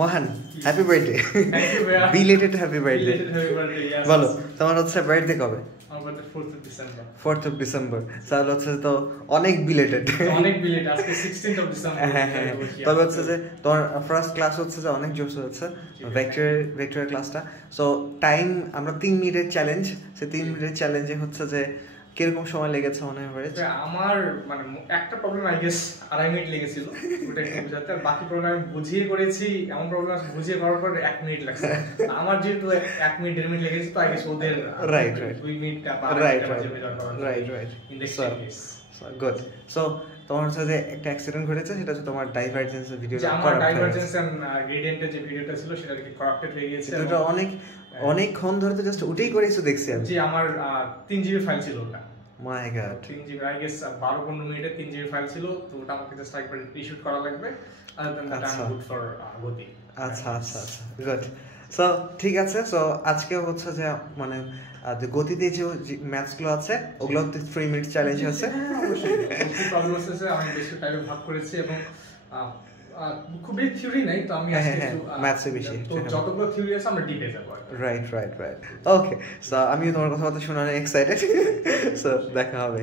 মহান happy birthday, Thank you, Bhaiya. Belated happy birthday. Belated happy birthday, yes. বলো তোমার হচ্ছে বার্থডে কবে? আমার birthday 4th of December. 4th of December, তাহলে হচ্ছে তো অনেক বিলেটেড। অনেক belated, আজকে 16th of December. হ্যাঁ হ্যাঁ, তবে হচ্ছে যে তোমার ফার্স্ট ক্লাস হচ্ছে যে অনেক জোশ হচ্ছে ভেক্টরের ক্লাসটা। সো টাইম আমরা 3 মিনিটের চ্যালেঞ্জ, সেই 3 মিনিটের চ্যালেঞ্জে হচ্ছে যে কিরকম সময় লেগেছে মনে হয়? আমার মানে একটা প্রবলেম আই গেস 2.5 মিনিট লেগেছিল ওটা একটু বুঝাতে, আর বাকি প্রবলেম আমি বুঝিয়ে করেছি, এমন প্রবলেম বুঝিয়ে করার পর 1 মিনিট লাগছে। আমার যেহেতু 1 মিনিট 1.5 মিনিট লেগেছে, তো আই গেস ওদের রাইট 2 মিনিট গুড। সো তোমার হচ্ছে যে একটা অ্যাক্সিডেন্ট ঘটেছে, সেটা হচ্ছে তোমার ডাইভারজেন্সের ভিডিও। আমার ডাইভারজেন্স এন্ড গ্রেডিয়েন্টের যে ভিডিওটা ছিল সেটা কি কারাপ্টেড হয়ে গিয়েছে। এটা অনেকক্ষণ ধরে তো জাস্ট উঠেই করেছো দেখছি আমি। জি, আমার 3 জিবি ফাইল ছিল ওটা। মাই গড, 3 জিবি আই গেস 12-15 মিনিটে 3 জিবি ফাইল ছিল, তো ওটা আমাকে জাস্ট একবার রিশুট করা লাগবে। Other than that I am good for গতি। আচ্ছা গুড। সো ঠিক আছে, সো আজকে হচ্ছে যে মানে যে গতিতে যে ম্যাথসগুলো আছে ওগুলো 3 মিনিট চ্যালেঞ্জ আছে। অবশ্যই খুব প্রবলেম আছে, আমি বেশি টাইমে ভাগ করেছি এবং খুবই থিওরি নাই, তো আমি আজকে একটু ম্যাথসে বেশি, তো যতগুলো থিওরি আছে আমরা ডিপে যাব। রাইট। ওকে, সো আমি তোমার কথা শুনে অনেক এক্সাইটেড। সো দেখা হবে।